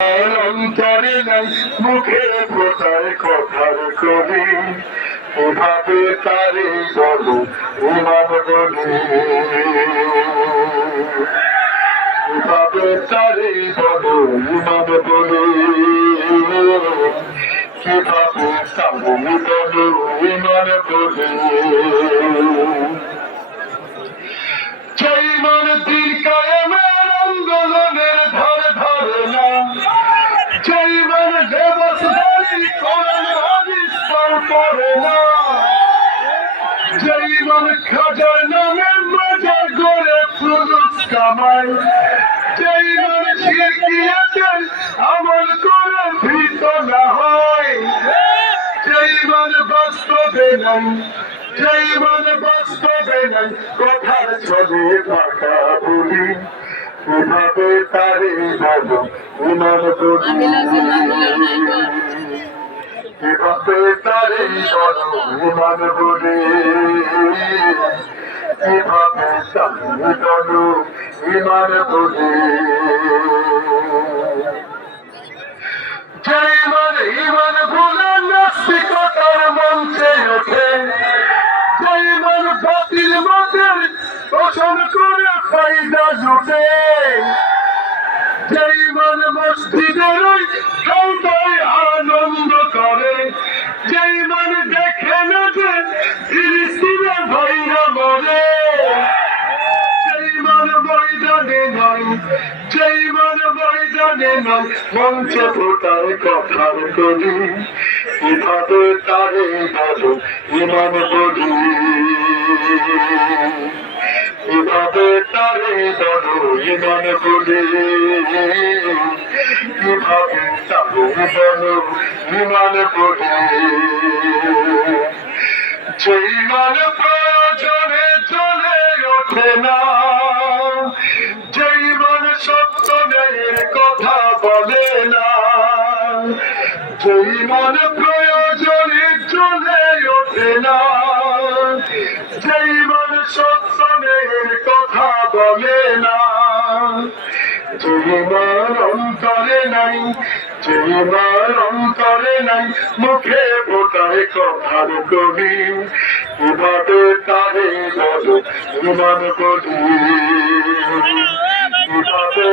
অন্তরে নাই মুখে ফোটার কথার কবি এভাবে তারে বলো ইমান বলি এভাবে তারে বলো ইমান বলি কিভাবে সামনে বলো ইমান বলি সেই মান দিন কায়েমের আন্দোলনের ধার ধারে না সেই মান দেবস্থানী কোরআন হাদিস পার করে না সেই মান খাজার নামে মাজার করে ফুলুস কামায় সেই মান শিরকিয়াতের আমল করে ভীত না হয় সেই মান বাস্তবে নাই সেই মান বাস্তবে নাই কথার ছবি ফাঁকা বলি এভাবে তারে বলো ইমান বলি এভাবে তারে বলো ইমান বলি এভাবে তারে বলো ইমান বলি যে ইমান ভুলে নাস্তিকতার মঞ্চে ওঠে যে ইমান বাতিল মতের পোষণ করে ফায়দা জুটে যে ইমান মসজিদের ওই খাওয়ায় আনন্দ করে যে ইমান দেখে না যে ফিলিস্তিনে ভাইরা মরে সেই মান ময়দানে নয় সেই মান ময়দানে নয় মঞ্চে ফোটার কথার করি এভাবে তারে বলো ইমান বলি এভাবে তারে বলো ইমান বলি এভাবে তারে বলো ইমান বলি যেই মান প্রয়োজনে চলে ওঠে না যেই মান সত্য ন্যায়ের কথা বলে না যেই মান প্রয়োজনে চলে ওঠে না যেই মান সত্য ন্যায়ের কথা বলে না যেই মান অন্তরে নাই যেই মান অন্তরে নাই মুখে ফোটায় কথার কবি এভাবে তারে বলো ইমান বলি এভাবে